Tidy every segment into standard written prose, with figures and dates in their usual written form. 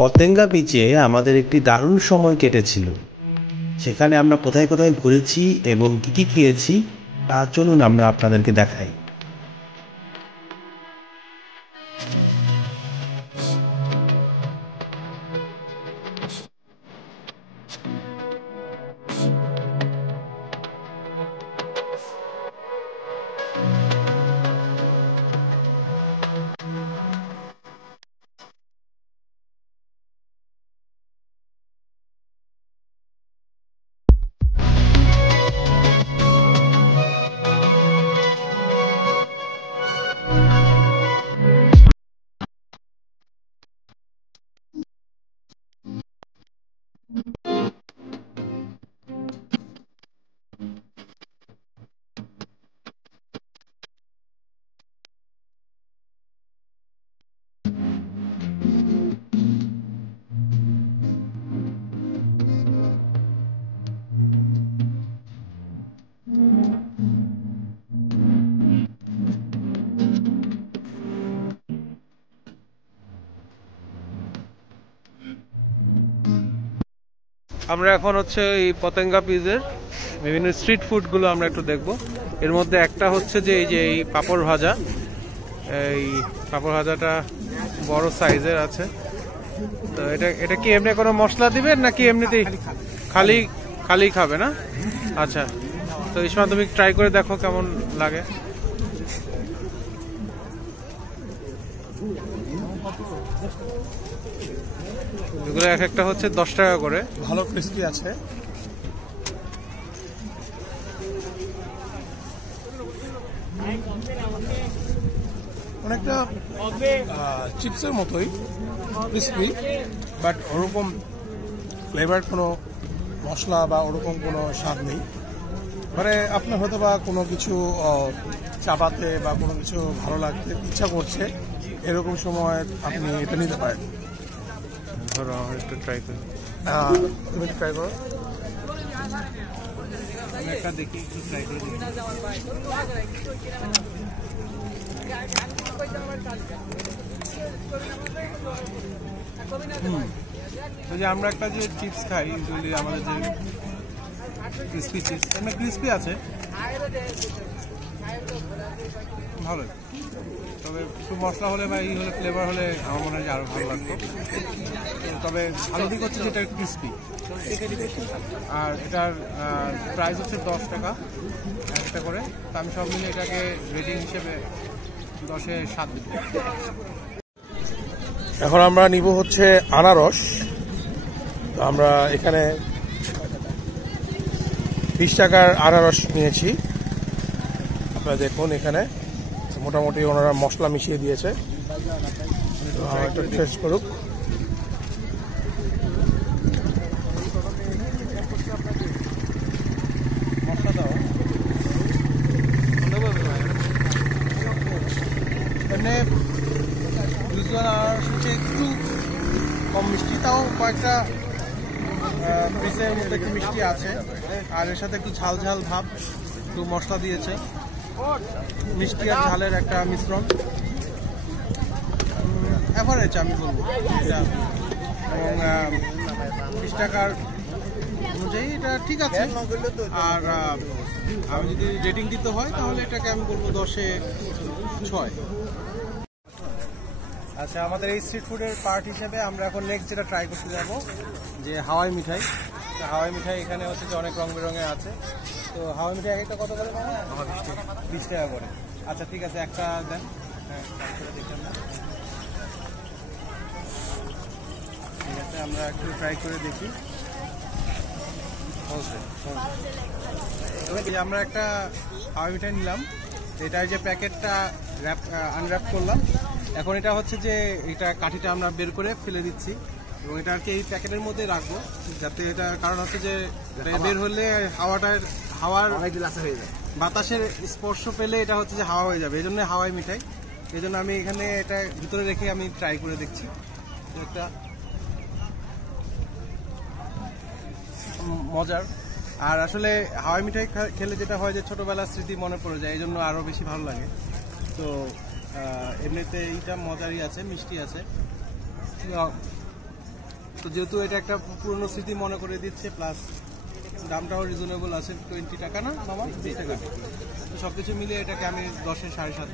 পতেঙ্গা বিচে আমাদের একটি দারুণ সময় কেটেছিল। সেখানে আমরা কোথায় কোথায় ঘুরেছি এবং কী কী খেয়েছি তা চলুন আমরা আপনাদেরকে দেখাই। আমরা এখন হচ্ছে এই পতেঙ্গা পিজের বিভিন্ন স্ট্রিট ফুডগুলো আমরা একটু দেখব। এর মধ্যে একটা হচ্ছে যে এই পাঁপড় ভাজা। এই পাঁপড় ভাজাটা বড় সাইজের আছে। তো এটা কি এমনি কোনো মশলা দিবেন নাকি এমনিতেই খালি খালি খাবে না? আচ্ছা, তো ইসমা তুমি ট্রাই করে দেখো কেমন লাগে। এগুলো এক একটা হচ্ছে 10 টাকা করে। ভালো ক্রিস্পি আছে। অনেকটা চিপসের মতোই ক্রিস্পি, বাট ওরকম ফ্লেভার কোনো মশলা বা ওরকম কোনো স্বাদ নেই। মানে আপনার হয়তো বা কোনো কিছু চাপাতে বা কোনো কিছু ভালো লাগতে ইচ্ছা করছে, এরকম সময় আপনি এটা নিতে পারেন। ধরো একটু ট্রাই করি। তুমি ট্রাই করো। একটা দেখি, একটু ট্রাই করে দেখি। যে আমরা একটা যে চিপস খাই ইউজুয়ালি, আমাদের যে ক্রিসপি চিপস, এমনি ক্রিসপি আছে, ভালো। তবে একটু মশলা হলে বা এই হলে, ফ্লেভার হলে আমার মনে হয় যে আরো ভালো লাগতো। তবে ভালো দিক হচ্ছে যেটা ক্রিসপি। আর এটার প্রাইস হচ্ছে 10 টাকা একটা করে। তো আমি সব মিলে এটাকে রেটিং হিসেবে 10-এ 7 দিব। এখন আমরা নিব হচ্ছে আনারস। তো আমরা এখানে 20 টাকার আনারস নিয়েছি। আপনারা দেখুন এখানে মোটামুটি ওনারা মশলা মিশিয়ে দিয়েছে। একটু টেস্ট করুক। মানে ইউজুয়াল আনারস হচ্ছে একটু কম মিষ্টি, তাও কয়েকটা পিসের মধ্যে একটু মিষ্টি আছে। আর এর সাথে একটু ঝাল ঝাল ভাব, একটু মশলা দিয়েছে, মিষ্টি আর ঝালের একটা মিশ্রণ। অ্যাভারেজ আমি বলবো এটা। এবং 20 টাকার অনুযায়ী এটা ঠিক আছে। আর আমি যদি রেটিং দিতে হয় তাহলে এটাকে আমি বলবো 10-এ 6। আচ্ছা, আমাদের এই স্ট্রিট ফুডের পার্ট হিসেবে আমরা এখন নেক্সট যেটা ট্রাই করতে যাব যে হাওয়াই মিঠাই। তো হাওয়াই মিঠাই এখানে হচ্ছে যে অনেক রং বেরঙের আছে। তো হাওয়াই মিঠাই একটা কত করে? 20 টাকা করে। আচ্ছা ঠিক আছে, একটা দেন। হ্যাঁ, দেখলাম না। ঠিক আছে, আমরা একটু ট্রাই করে দেখি। আমরা একটা হাওয়াই মিঠাই নিলাম। এটার যে প্যাকেটটা আনর্যাপ করলাম। এখন এটা হচ্ছে যে এটা কাঠিটা আমরা বের করে ফেলে দিচ্ছি এবং এটা আর কি এই প্যাকেটের মধ্যে রাখবো, যাতে এটা, কারণ হচ্ছে যে বের হলে হাওয়ার বাতাসের স্পর্শ পেলে এটা হচ্ছে যে হাওয়া হয়ে যাবে। এই জন্য হাওয়াই মিঠাই। এই জন্য আমি এখানে এটা ভিতরে রেখে আমি ট্রাই করে দেখছি। একটা মজার। আর আসলে হাওয়াই মিঠাই খেলে যেটা হয় যে ছোটবেলার স্মৃতি মনে পড়ে যায়, এই জন্য আরো বেশি ভালো লাগে। তো এমনিতে এইটা মজারই আছে, মিষ্টি আছে। তো যেহেতু এটা একটা পুরনো স্মৃতি মনে করে দিচ্ছে, প্লাস দামটাও রিজনেবল আছে, 20 টাকা না মামা, 20 টাকা। তো সবকিছু মিলিয়ে এটাকে আমি 10-এর 7.5।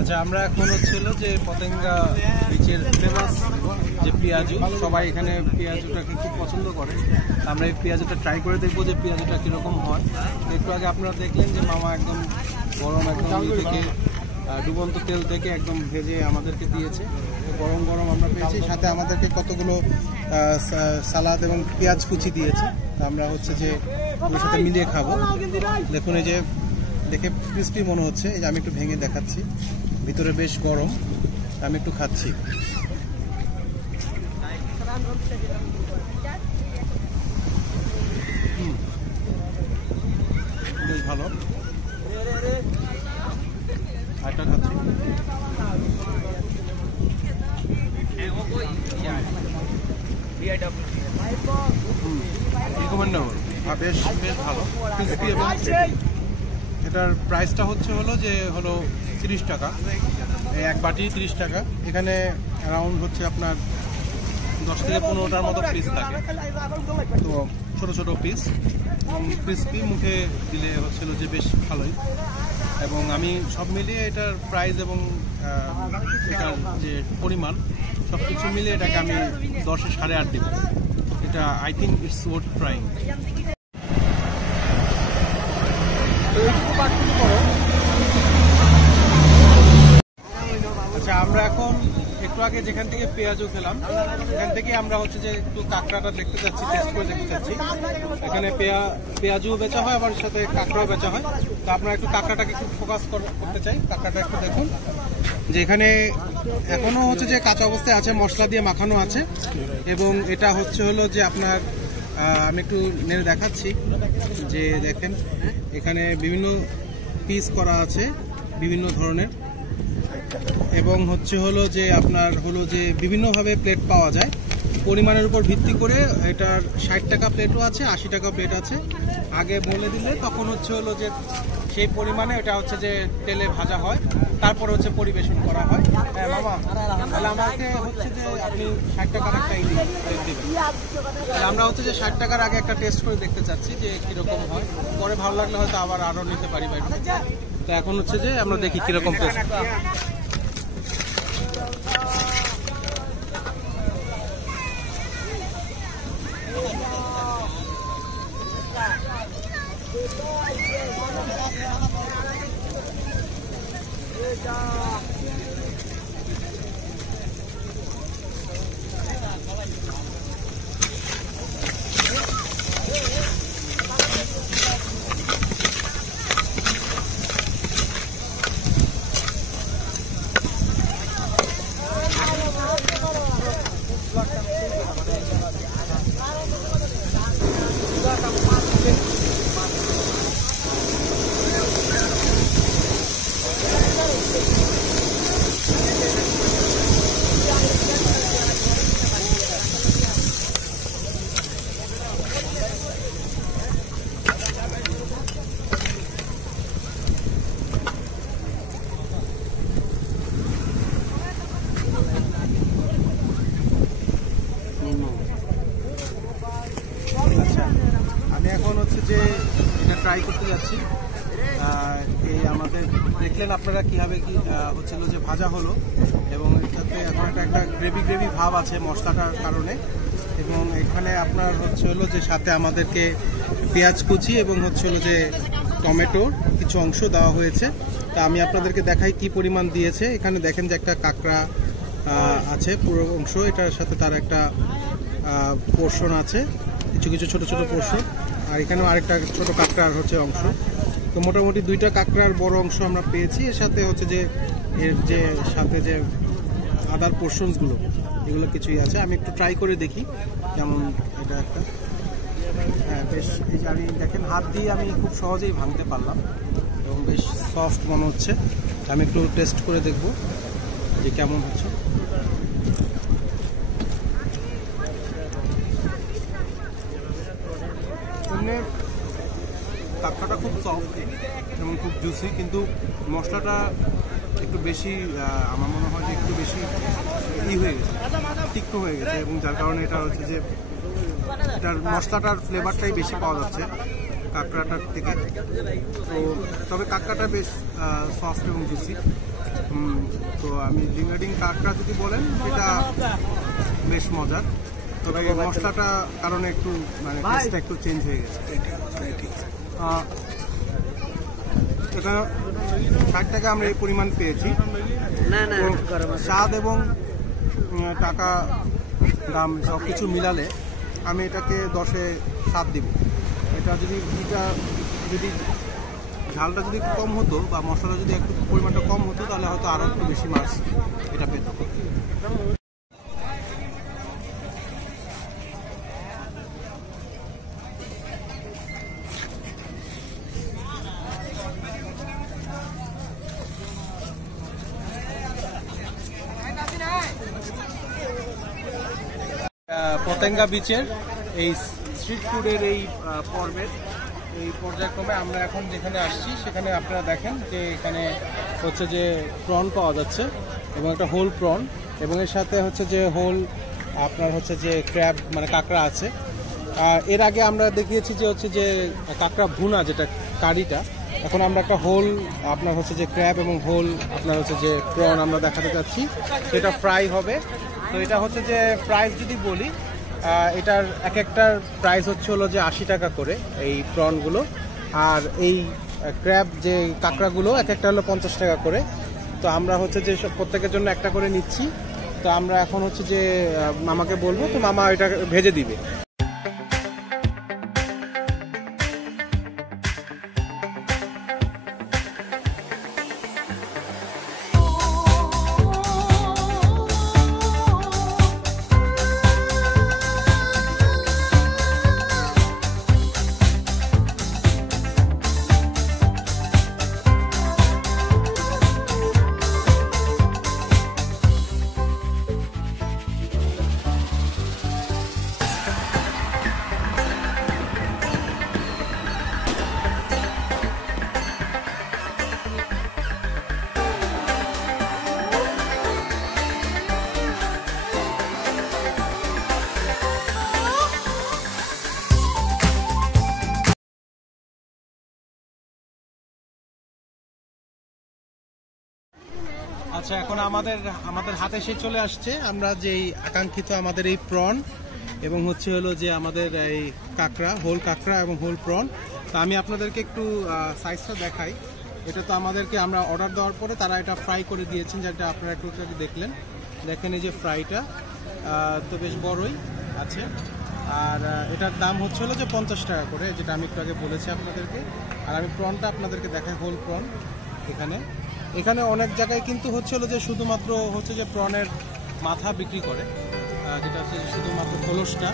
আচ্ছা, আমরা এখন হচ্ছিল যে পতেঙ্গা বিচের ফেমাস যে পেঁয়াজু, সবাই এখানে পেঁয়াজুটাকে খুব পছন্দ করে। আমরা এই পেঁয়াজুটা ট্রাই করে দেখবো যে পেঁয়াজুটা কীরকম হয়। একটু আগে আপনারা দেখলেন যে মামা একদম গরম একদম থেকে ডুবন্ত তেল থেকে একদম ভেজে আমাদেরকে দিয়েছে। গরম গরম আমরা পেয়েছি, সাথে আমাদেরকে কতগুলো সালাদ এবং পেঁয়াজ কুচি দিয়েছে। আমরা হচ্ছে যে ওর সাথে মিলিয়ে খাবো। দেখুন, এই যে দেখে ক্রিস্পি মনে হচ্ছে। এই যে আমি একটু ভেঙে দেখাচ্ছি, ভিতরে বেশ গরম। আমি একটু খাচ্ছি। বেশ ভালো। আরেকটা খাচ্ছি। রিকমেন্ডেবল, বেশ বেশ ভালো, ক্রিস্পি এবং এটার প্রাইসটা হলো 30 টাকা। এক বাটি 30 টাকা। এখানে অ্যারাউন্ড হচ্ছে আপনার 10 থেকে 15টার মতো পিস থাকে। তো ছোট ছোট পিস এবং ক্রিস্পি, মুখে দিলে হচ্ছিল যে বেশ ভালোই। এবং আমি সব মিলিয়ে এটার প্রাইস এবং এটার যে পরিমাণ সব কিছু মিলিয়ে এটাকে আমি 10-এ 8.5 দেব। এটা I think it's worth trying. আচ্ছা, আমরা এখন একটু আগে যেখান থেকে পেঁয়াজু খেলাম সেখান থেকে আমরা হচ্ছে যে একটু কাঁকড়াটা দেখতে চাচ্ছি, টেস্ট করে দেখতে চাচ্ছি। এখানে পেঁয়াজু বেচা হয়, আবার সাথে কাঁকড়াও বেচা হয়। তো আপনারা একটু কাঁকড়াটাকে একটু ফোকাস করতে চাই। কাঁকড়াটা একটু দেখুন যে এখানে এখনো হচ্ছে যে কাঁচা অবস্থায় আছে, মশলা দিয়ে মাখানো আছে। এবং এটা হলো যে আপনার আমি একটু নেড়ে দেখাচ্ছি যে দেখেন এখানে বিভিন্ন পিস করা আছে বিভিন্ন ধরনের। এবং হলো যে আপনার যে বিভিন্নভাবে প্লেট পাওয়া যায় পরিমাণের উপর ভিত্তি করে। এটার 60 টাকা প্লেটও আছে, 80 টাকা প্লেট আছে। আগে বলে দিলে তখন হলো যে সেই পরিমাণে এটা হচ্ছে যে তেলে ভাজা হয়, তারপর হচ্ছে পরিবেশন করা হয়। হ্যাঁ মামা, তাহলে আমাকে হচ্ছে যে আপনি 60 টাকার একটা দিবেন। আমরা হচ্ছে যে 60 টাকার আগে একটা টেস্ট করে দেখতে চাচ্ছি যে কিরকম হয়, পরে ভালো লাগলে হয়তো আবার আরও নিতে পারি বাইরে। তো এখন হচ্ছে যে আমরা দেখি কিরকম টেস্ট। আমি এখন হচ্ছে যে এটা ট্রাই করতে যাচ্ছি। এই আমাদের দেখলেন আপনারা কীভাবে কি হচ্ছিল যে ভাজা হলো, এবং এটাতে এখন একটা গ্রেভি ভাব আছে মশলাটার কারণে। এবং এখানে আপনার হচ্ছে হলো যে সাথে আমাদেরকে পেঁয়াজ কুচি এবং হচ্ছে হলো যে টমেটোর কিছু অংশ দেওয়া হয়েছে। তা আমি আপনাদেরকে দেখাই কি পরিমাণ দিয়েছে। এখানে দেখেন যে একটা কাঁকড়া আছে পুরো অংশ, এটার সাথে তার একটা পোর্শন আছে, কিছু কিছু ছোট ছোট পোর্শন, আর এখানেও আরেকটা ছোট কাঁকড়ার হচ্ছে অংশ। তো মোটামুটি 2টা কাঁকড়ার বড় অংশ আমরা পেয়েছি। এর সাথে হচ্ছে যে এর যে সাথে যে আদার পোর্শনসগুলো এগুলো কিছুই আছে। আমি একটু ট্রাই করে দেখি কেমন এটা একটা। হ্যাঁ বেশ, এই যে আমি দেখেন হাত দিয়ে আমি খুব সহজেই ভাঙতে পারলাম এবং বেশ সফট মনে হচ্ছে। আমি একটু টেস্ট করে দেখব যে কেমন হচ্ছে। এমনি কাঁকড়াটা খুব সফট এবং খুব জুসি, কিন্তু মশলাটা একটু বেশি, আমার মনে হয় যে একটু বেশি হয়ে গেছে, তীক্ষ্ণ হয়ে গেছে, এবং যার কারণে এটা হচ্ছে যে এটার মশলাটার ফ্লেভারটাই বেশি পাওয়া যাচ্ছে কাঁকড়াটার থেকে। তো তবে কাঁকড়াটা বেশ সফট এবং জুসি। তো আমি ডিঙ্গাডিং কাঁকড়া যদি বলেন এটা বেশ মজার, তবে মশলাটা কারণে একটু মানে টেস্টটা একটু চেঞ্জ হয়ে গেছে। এটা 60 টাকা আমরা এই পরিমাণ পেয়েছি। স্বাদ এবং টাকা দাম সব কিছু মিলালে আমি এটাকে 10-এ 7 দিব। এটা যদি ঝালটা যদি কম হতো বা মশলাটা যদি একটু পরিমাণটা কম হতো তাহলে হয়তো আরও একটু বেশি মাছ এটা পেত। পতেঙ্গা বিচের এই স্ট্রিট ফুডের এই পর্বের এই পর্যায়ক্রমে আমরা এখন যেখানে আসছি সেখানে আপনারা দেখেন যে এখানে হচ্ছে যে প্রন পাওয়া যাচ্ছে এবং একটা হোল প্রন, এবং এর সাথে হচ্ছে যে হোল আপনার হচ্ছে যে ক্র্যাব মানে কাঁকড়া আছে। এর আগে আমরা দেখিয়েছি যে হচ্ছে যে কাঁকড়া ভুনা যেটা কারিটা, এখন আমরা একটা হোল আপনার হচ্ছে যে ক্র্যাব এবং হোল আপনার হচ্ছে যে প্রন আমরা দেখাতে চাচ্ছি, সেটা ফ্রাই হবে। তো এটা হচ্ছে যে প্রাইস যদি বলি, এটার এক একটার প্রাইস হচ্ছে হলো যে 80 টাকা করে এই প্রনগুলো, আর এই ক্র্যাব যে কাঁকড়াগুলো এক একটা হলো 50 টাকা করে। তো আমরা হচ্ছে যে প্রত্যেকের জন্য একটা করে নিচ্ছি। তো আমরা এখন হচ্ছে যে মামাকে বলবো, তো মামা এটা ভেজে দিবে। আচ্ছা, এখন আমাদের হাতে এসে চলে আসছে আমরা যেই আকাঙ্ক্ষিত আমাদের এই প্রন এবং হলো যে আমাদের এই কাঁকড়া, হোল কাঁকড়া এবং হোল প্রন। তো আমি আপনাদেরকে একটু সাইজটা দেখাই। এটা তো আমাদেরকে আমরা অর্ডার দেওয়ার পরে তারা এটা ফ্রাই করে দিয়েছেন, যেটা আপনারা একটু দেখলেন। দেখেন এই যে ফ্রাইটা তো বেশ বড়ই আছে। আর এটার দাম হলো যে 50 টাকা করে, যেটা আমি একটু আগে বলেছি আপনাদেরকে। আর আমি প্রনটা আপনাদেরকে দেখাই, হোল প্রন। এখানে অনেক জায়গায় কিন্তু হলো যে শুধুমাত্র যে প্রনের মাথা বিক্রি করে, যেটা হচ্ছে শুধুমাত্র খোলসটা।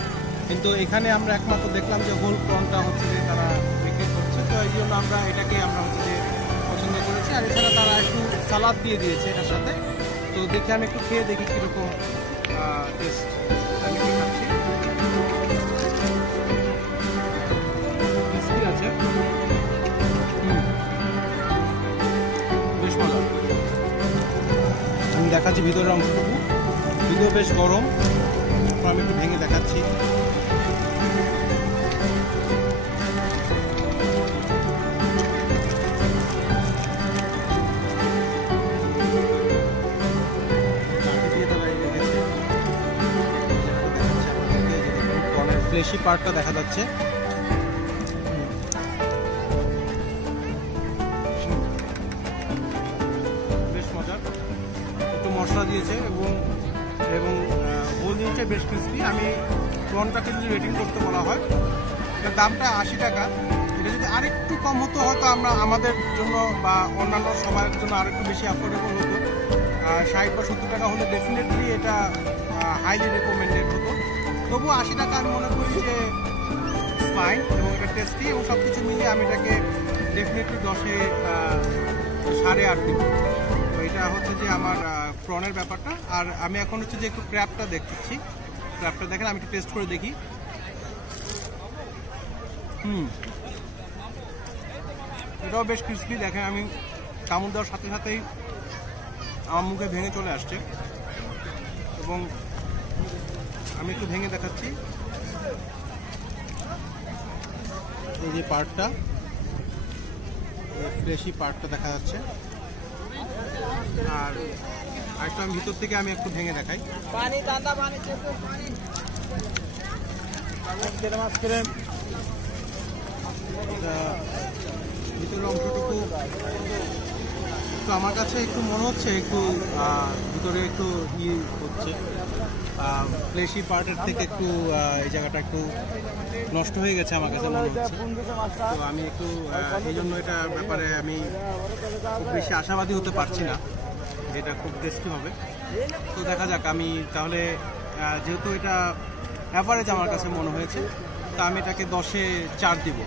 কিন্তু এখানে আমরা একমাত্র দেখলাম যে হোল প্রনটা যে তারা বিক্রি করছে। তো এই জন্য আমরা এটাকে যে পছন্দ করেছি। আর এছাড়া তারা একটু সালাদ দিয়ে দিয়েছে এটার সাথে। তো দেখে আমি একটু খেয়ে দেখি কীরকম টেস্ট। আমি কি খাচ্ছি, ক্রিসপি আছে, বেশ মজা। আমি দেখাচ্ছি ভিতরের অংশটুকু, ভিতরে বেশ গরম। আমি একটু ভেঙে দেখাচ্ছি। ফ্লেশি পার্টটা দেখা যাচ্ছে। বেশ মজার, একটু মশলা দিয়েছে এবং হোল দিয়েছে, বেশ ক্রিসপি। আমি প্রনটাকে যদি রেটিং করতে বলা হয়, এটার দামটা 80 টাকা। এটা যদি আরেকটু কম হতো হয়তো আমরা আমাদের জন্য বা অন্যান্য সবার জন্য আরেকটু বেশি অ্যাফোর্ডেবল হতো। 60 বা 70 টাকা হলে ডেফিনেটলি এটা হাইলি রেকমেন্ডেড হতো। তবু 80 টাকা আমি মনে করি যে ফাইন, এবং এটা টেস্টি, এবং সব কিছু মিলিয়ে আমি এটাকে ডেফিনেটলি 10-এ 8.5 দিব। তো এটা যে আমার প্রনের ব্যাপারটা। আর আমি এখন যে একটু ক্র্যাবটা দেখতেছি। ক্র্যাবটা দেখেন, আমি একটু টেস্ট করে দেখি। এটাও বেশ ক্রিসপি। দেখেন, আমি কামড় দেওয়ার সাথে সাথেই আমার মুখে ভেঙে চলে আসছে। এবং আমি একটু ভেঙে দেখাচ্ছি। এই যে পার্টটা, ফ্রেশি পার্টটা দেখা যাচ্ছে। আর আরেকটা আমি ভিতর থেকে আমি একটু ভেঙে দেখাই। ভিতরের অংশটুকু একটু আমার কাছে একটু মনে হচ্ছে একটু ভিতরে একটু হচ্ছে ফ্লেশি পার্টের থেকে একটু এই জায়গাটা একটু নষ্ট হয়ে গেছে আমার কাছে মনে হচ্ছে। তো আমি একটু এই জন্য এটার ব্যাপারে আমি খুব বেশি আশাবাদী হতে পারছি না যেটা খুব টেস্টি হবে। তো দেখা যাক। আমি তাহলে যেহেতু এটা অ্যাভারেজ আমার কাছে মনে হয়েছে, তা আমি এটাকে 10-এ 4 দিব।